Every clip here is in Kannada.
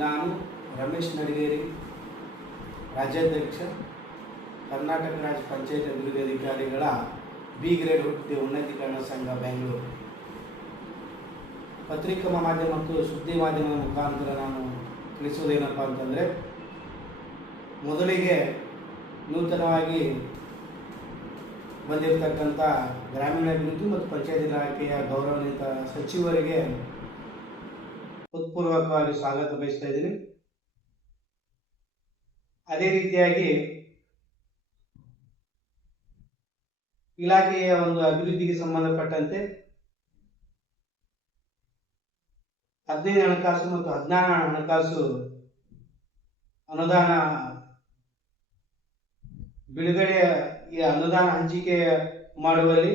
ನಾನು ರಮೇಶ್ ನಡಿಗೇರಿ, ರಾಜ್ಯಾಧ್ಯಕ್ಷ, ಕರ್ನಾಟಕ ರಾಜ್ಯ ಪಂಚಾಯತ್ ಅಭಿವೃದ್ಧಿ ಅಧಿಕಾರಿಗಳ ಬಿ ಗ್ರೇಡ್ ಹುದ್ದೆ ಉನ್ನತೀಕರಣ ಸಂಘ ಬೆಂಗಳೂರು. ಪತ್ರಿಕಾ ಮಾಧ್ಯಮ ಮತ್ತು ಸುದ್ದಿ ಮಾಧ್ಯಮದ ಮುಖಾಂತರ ನಾನು ತಿಳಿಸುವುದೇನಪ್ಪ ಅಂತಂದರೆ, ಮೊದಲಿಗೆ ನೂತನವಾಗಿ ಬಂದಿರತಕ್ಕಂಥ ಗ್ರಾಮೀಣಾಭಿವೃದ್ಧಿ ಮತ್ತು ಪಂಚಾಯತ್ ಇಲಾಖೆಯ ಗೌರವಾನ್ವಿತ ಸಚಿವರಿಗೆ ಹೃತ್ಪೂರ್ವಕವಾಗಿ ಸ್ವಾಗತ ಬಯಸ್ತಾ ಇದ್ದೀನಿ. ಅದೇ ರೀತಿಯಾಗಿ ಇಲಾಖೆಯ ಒಂದು ಅಭಿವೃದ್ಧಿಗೆ ಸಂಬಂಧಪಟ್ಟಂತೆ 15 ಹಣಕಾಸು ಮತ್ತು 16 ಹಣಕಾಸು ಅನುದಾನ ಬಿಡುಗಡೆ, ಈ ಅನುದಾನ ಹಂಚಿಕೆ ಮಾಡುವಲ್ಲಿ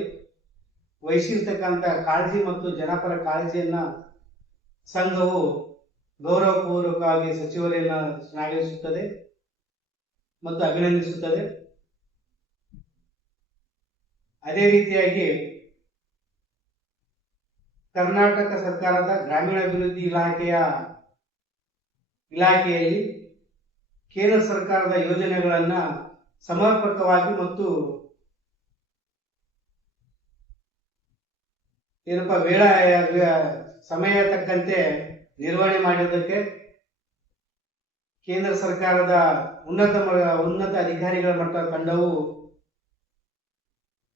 ವಹಿಸಿರ್ತಕ್ಕಂಥ ಕಾಳಜಿ ಮತ್ತು ಜನಪರ ಕಾಳಜಿಯನ್ನ ಸಂಘವು ಗೌರವಪೂರ್ವಕವಾಗಿ ಸಚಿವರನ್ನ ಶ್ಲಾಘಿಸುತ್ತದೆ ಮತ್ತು ಅಭಿನಂದಿಸುತ್ತದೆ. ಅದೇ ರೀತಿಯಾಗಿ ಕರ್ನಾಟಕ ಸರ್ಕಾರದ ಗ್ರಾಮೀಣಾಭಿವೃದ್ಧಿ ಇಲಾಖೆಯಲ್ಲಿ ಕೇಂದ್ರ ಸರ್ಕಾರದ ಯೋಜನೆಗಳನ್ನ ಸಮರ್ಪಕವಾಗಿ ಮತ್ತು ಸಮಯ ತಕ್ಕಂತೆ ನಿರ್ವಹಣೆ ಮಾಡಿರುವುದಕ್ಕೆ ಕೇಂದ್ರ ಸರ್ಕಾರದ ಉನ್ನತ ಅಧಿಕಾರಿಗಳ ಮಟ್ಟದ ತಂಡವು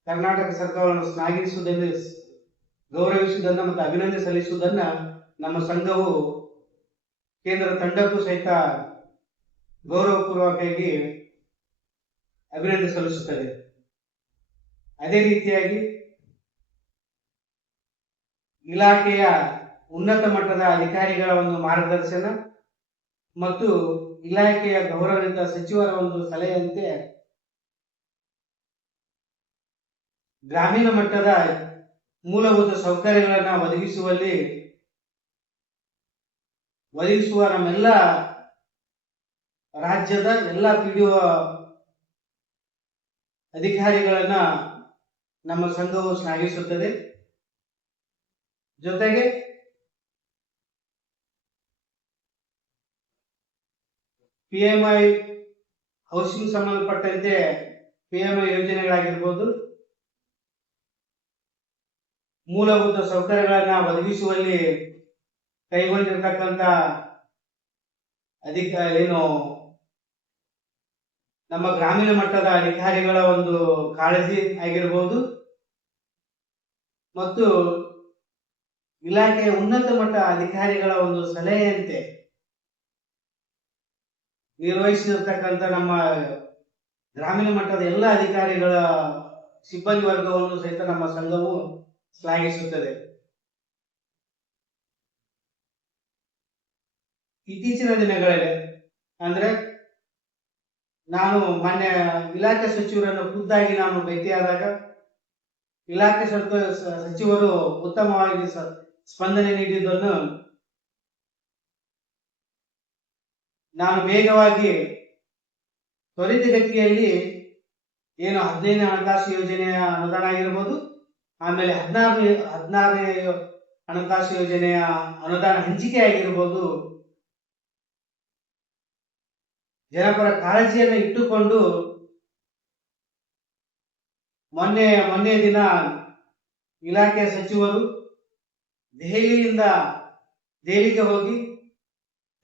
ಕರ್ನಾಟಕ ಸರ್ಕಾರವನ್ನು ಶ್ಲಾಘಿಸುವುದನ್ನು, ಗೌರವಿಸುವುದನ್ನು ಮತ್ತು ಅಭಿನಂದನೆ ಸಲ್ಲಿಸುವುದನ್ನು ನಮ್ಮ ಸಂಘವು ಕೇಂದ್ರ ತಂಡಕ್ಕೂ ಸಹಿತ ಗೌರವಪೂರ್ವಕವಾಗಿ ಅಭಿನಂದನೆ ಸಲ್ಲಿಸುತ್ತದೆ. ಅದೇ ರೀತಿಯಾಗಿ ಇಲಾಖೆಯ ಉನ್ನತ ಮಟ್ಟದ ಅಧಿಕಾರಿಗಳ ಒಂದು ಮಾರ್ಗದರ್ಶನ ಮತ್ತು ಇಲಾಖೆಯ ಗೌರವಾನ್ವಿತ ಸಚಿವರ ಒಂದು ಸಲಹೆಯಂತೆ ಗ್ರಾಮೀಣ ಮಟ್ಟದ ಮೂಲಭೂತ ಸೌಕರ್ಯಗಳನ್ನು ಒದಗಿಸುವ ನಮ್ಮೆಲ್ಲ ರಾಜ್ಯದ ಎಲ್ಲ ಪಿಡಿಒ ಅಧಿಕಾರಿಗಳನ್ನ ನಮ್ಮ ಸಂಘವು ಶ್ಲಾಘಿಸುತ್ತದೆ. ಜೊತೆಗೆ PMI ಹೌಸಿಂಗ್ ಸಂಬಂಧಪಟ್ಟಂತೆ PMI ಯೋಜನೆಗಳಾಗಿರ್ಬೋದು, ಮೂಲಭೂತ ಸೌಕರ್ಯಗಳನ್ನ ಒದಗಿಸುವಲ್ಲಿ ಕೈಗೊಂಡಿರ್ತಕ್ಕಂಥ ನಮ್ಮ ಗ್ರಾಮೀಣ ಮಟ್ಟದ ಅಧಿಕಾರಿಗಳ ಒಂದು ಕಾಳಜಿ ಆಗಿರ್ಬೋದು ಮತ್ತು ಇಲಾಖೆಯ ಉನ್ನತ ಮಟ್ಟ ಅಧಿಕಾರಿಗಳ ಒಂದು ಸಲಹೆಯಂತೆ ನಿರ್ವಹಿಸಿರ್ತಕ್ಕಂಥ ನಮ್ಮ ಗ್ರಾಮೀಣ ಮಟ್ಟದ ಎಲ್ಲ ಅಧಿಕಾರಿಗಳ ಸಿಬ್ಬಂದಿ ವರ್ಗವನ್ನು ಸಹಿತ ನಮ್ಮ ಸಂಘವು ಶ್ಲಾಘಿಸುತ್ತದೆ. ಇತ್ತೀಚಿನ ದಿನಗಳಲ್ಲಿ ಅಂದ್ರೆ ನಾನು ಮೊನ್ನೆ ಇಲಾಖೆ ಸಚಿವರನ್ನು ಖುದ್ದಾಗಿ ನಾನು ಭೇಟಿಯಾದಾಗ ಇಲಾಖೆ ಸಚಿವರು ಉತ್ತಮವಾಗಿ ಸ್ಪಂದನೆ ನೀಡಿದ್ದನ್ನು ನಾನು ವೇಗವಾಗಿ ತ್ವರಿತಗತಿಯಲ್ಲಿ 15 ಹಣಕಾಸು ಯೋಜನೆಯ ಅನುದಾನ ಆಗಿರ್ಬೋದು, ಆಮೇಲೆ 16ನೇ ಹಣಕಾಸು ಯೋಜನೆಯ ಅನುದಾನ ಹಂಚಿಕೆ ಆಗಿರ್ಬೋದು, ಜನಪರ ಕಾಳಜಿಯನ್ನು ಇಟ್ಟುಕೊಂಡು ಮೊನ್ನೆ ದಿನ ಇಲಾಖೆಯ ಸಚಿವರು ದೆಹಲಿಗೆ ಹೋಗಿ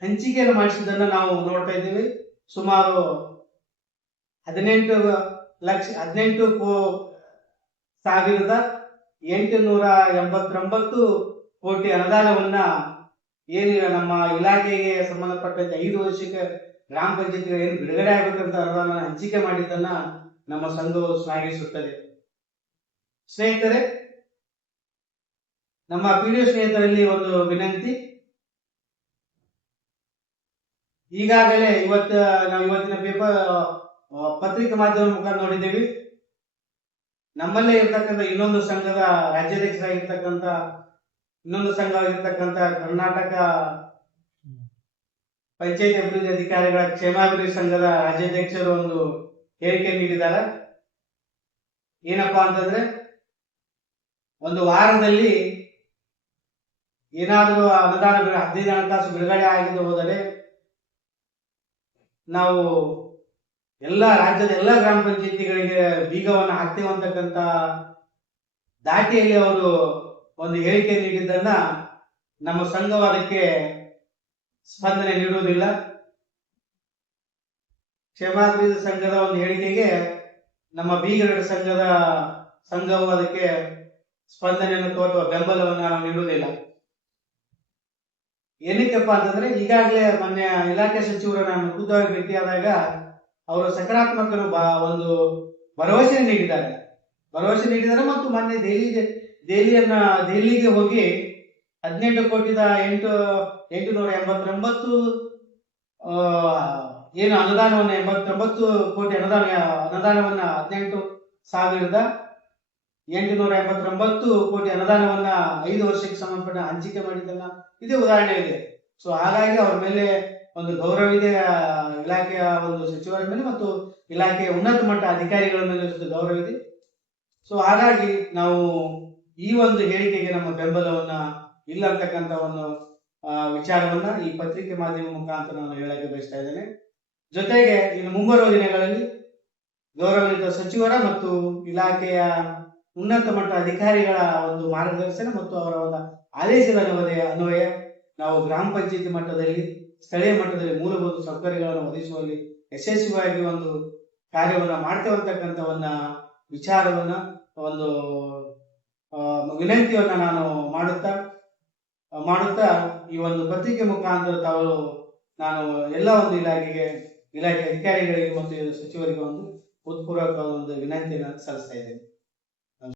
ಹಂಚಿಕೆಯನ್ನು ಮಾಡಿಸಿದ್ದನ್ನು ನಾವು ನೋಡ್ತಾ ಇದ್ದೀವಿ. ಸುಮಾರು 18,889 ಕೋಟಿ ಅನುದಾನವನ್ನ ನಮ್ಮ ಇಲಾಖೆಗೆ ಸಂಬಂಧಪಟ್ಟಂತೆ 5 ವರ್ಷಕ್ಕೆ ಗ್ರಾಮ ಪಂಚಾಯತ್ಗೆ ಏನು ಬಿಡುಗಡೆ ಆಗಬೇಕಂತ ಅನುದಾನ ಹಂಚಿಕೆ ಮಾಡಿದ್ದನ್ನ ನಮ್ಮ ಸಂಘವು ಶ್ಲಾಘಿಸುತ್ತದೆ. ಸ್ನೇಹಿತರೆ, ನಮ್ಮ ಪಿಡಿಒ ಸ್ನೇಹಿತರಲ್ಲಿ ಒಂದು ವಿನಂತಿ. ಈಗಾಗಲೇ ಇವತ್ತಿನ ಪೇಪರ್ ಪತ್ರಿಕಾ ಮಾಧ್ಯಮ ಮುಖಾಂತರ ನೋಡಿದ್ದೇವೆ. ನಮ್ಮಲ್ಲೇ ಇರ್ತಕ್ಕಂಥ ಇನ್ನೊಂದು ಸಂಘದ ರಾಜ್ಯಾಧ್ಯಕ್ಷರಾಗಿರ್ತಕ್ಕಂಥ ಇನ್ನೊಂದು ಸಂಘವಾಗಿರ್ತಕ್ಕಂಥ ಕರ್ನಾಟಕ ಪಂಚಾಯತ್ ಅಭಿವೃದ್ಧಿ ಅಧಿಕಾರಿಗಳ ಕ್ಷೇಮಾಭಿವೃದ್ಧಿ ಸಂಘದ ರಾಜ್ಯಾಧ್ಯಕ್ಷರು ಒಂದು ಹೇಳಿಕೆ ನೀಡಿದ್ದಾರೆ. ಏನಪ್ಪಾ ಅಂತಂದ್ರೆ, ಒಂದು ವಾರದಲ್ಲಿ ಏನಾದರೂ ಅನುದಾನ 15 ಹಣಕಾಸು ಬಿಡುಗಡೆ ಆಗಿದ್ದು ಹೋದರೆ ನಾವು ರಾಜ್ಯದ ಎಲ್ಲ ಗ್ರಾಮ ಪಂಚಾಯತಿಗಳಿಗೆ ಬೀಗವನ್ನು ಹಾಕ್ತೇವೆ ಅಂತಕ್ಕಂಥ ದಾಟಿಯಲ್ಲಿ ಅವರು ಒಂದು ಹೇಳಿಕೆ ನೀಡಿದ್ದನ್ನ ನಮ್ಮ ಸಂಘವು ಅದಕ್ಕೆ ಸ್ಪಂದನೆ ನೀಡುವುದಿಲ್ಲ. ಕ್ಷೇಮಾಭಿವೃದ್ಧಿ ಸಂಘದ ಒಂದು ಹೇಳಿಕೆಗೆ ನಮ್ಮ ಬೀಗರ ಸಂಘವು ಅದಕ್ಕೆ ಸ್ಪಂದನೆಯನ್ನು ತೋರುವ ಬೆಂಬಲವನ್ನು ನಾವು ನೀಡುವುದಿಲ್ಲ. ಏನಕ್ಕಪ್ಪ ಅಂತಂದ್ರೆ ಈಗಾಗಲೇ ಮೊನ್ನೆ ಇಲಾಖೆ ಸಚಿವರು ನಾನು ಖುದ್ದಾಗಿ ಭೇಟಿಯಾದಾಗ ಅವರು ಸಕಾರಾತ್ಮಕ ಒಂದು ಭರವಸೆ ನೀಡಿದ್ದಾರೆ ಮತ್ತು ಮೊನ್ನೆ ದೆಹಲಿಗೆ ಹೋಗಿ 18,889 ಏನು ಅನುದಾನವನ್ನು 89 ಕೋಟಿ ಅನುದಾನವನ್ನ 18,889 ಕೋಟಿ ಅನುದಾನವನ್ನ 5 ವರ್ಷಕ್ಕೆ ಸಂಬಂಧಪಟ್ಟ ಹಂಚಿಕೆ ಮಾಡಿದ್ದನ್ನ ಇದೇ ಉದಾಹರಣೆ ಇದೆ. ಸೊ ಹಾಗಾಗಿ ಅವ್ರ ಮೇಲೆ ಒಂದು ಗೌರವ ಇದೆ, ಇಲಾಖೆಯ ಒಂದು ಸಚಿವರ ಮೇಲೆ ಮತ್ತು ಇಲಾಖೆಯ ಉನ್ನತ ಮಟ್ಟ ಅಧಿಕಾರಿಗಳ ಮೇಲೆ ಗೌರವ ಇದೆ. ಸೊ ಹಾಗಾಗಿ ನಾವು ಈ ಒಂದು ಹೇಳಿಕೆಗೆ ನಮ್ಮ ಬೆಂಬಲವನ್ನ ಇಲ್ಲ ಅಂತಕ್ಕಂಥ ಒಂದು ವಿಚಾರವನ್ನ ಈ ಪತ್ರಿಕೆ ಮಾಧ್ಯಮ ಮುಖಾಂತರ ನಾನು ಹೇಳಕ್ಕೆ ಬಯಸ್ತಾ ಇದ್ದೇನೆ. ಜೊತೆಗೆ ಇನ್ನು ಮುಂಬರುವ ದಿನಗಳಲ್ಲಿ ಗೌರವಾನ್ವಿತ ಸಚಿವರ ಮತ್ತು ಇಲಾಖೆಯ ಉನ್ನತ ಮಟ್ಟ ಅಧಿಕಾರಿಗಳ ಒಂದು ಮಾರ್ಗದರ್ಶನ ಮತ್ತು ಅವರ ಒಂದು ಆದೇಶದ ಅನ್ವಯ ನಾವು ಗ್ರಾಮ ಪಂಚಾಯತಿ ಮಟ್ಟದಲ್ಲಿ ಸ್ಥಳೀಯ ಮಟ್ಟದಲ್ಲಿ ಮೂಲಭೂತ ಸೌಕರ್ಯಗಳನ್ನು ಒದಗಿಸುವಲ್ಲಿ ಯಶಸ್ವಿಯಾಗಿ ಒಂದು ಕಾರ್ಯವನ್ನು ಮಾಡ್ತೇವೆ ಅಂತಕ್ಕಂಥ ವಿಚಾರವನ್ನ ಒಂದು ವಿನಂತಿಯನ್ನ ನಾನು ಮಾಡುತ್ತಾ ಈ ಒಂದು ಪತ್ರಿಕೆ ಮುಖಾಂತರ ನಾನು ಎಲ್ಲ ಒಂದು ಇಲಾಖೆ ಅಧಿಕಾರಿಗಳಿಗೆ ಮತ್ತು ಸಚಿವರಿಗೆ ಒಂದು ಹೃತ್ಪೂರ್ವಕ ಒಂದು ವಿನಂತಿಯನ್ನು ಸಲ್ಲಿಸ್ತಾ ಇದ್ದೇನೆ.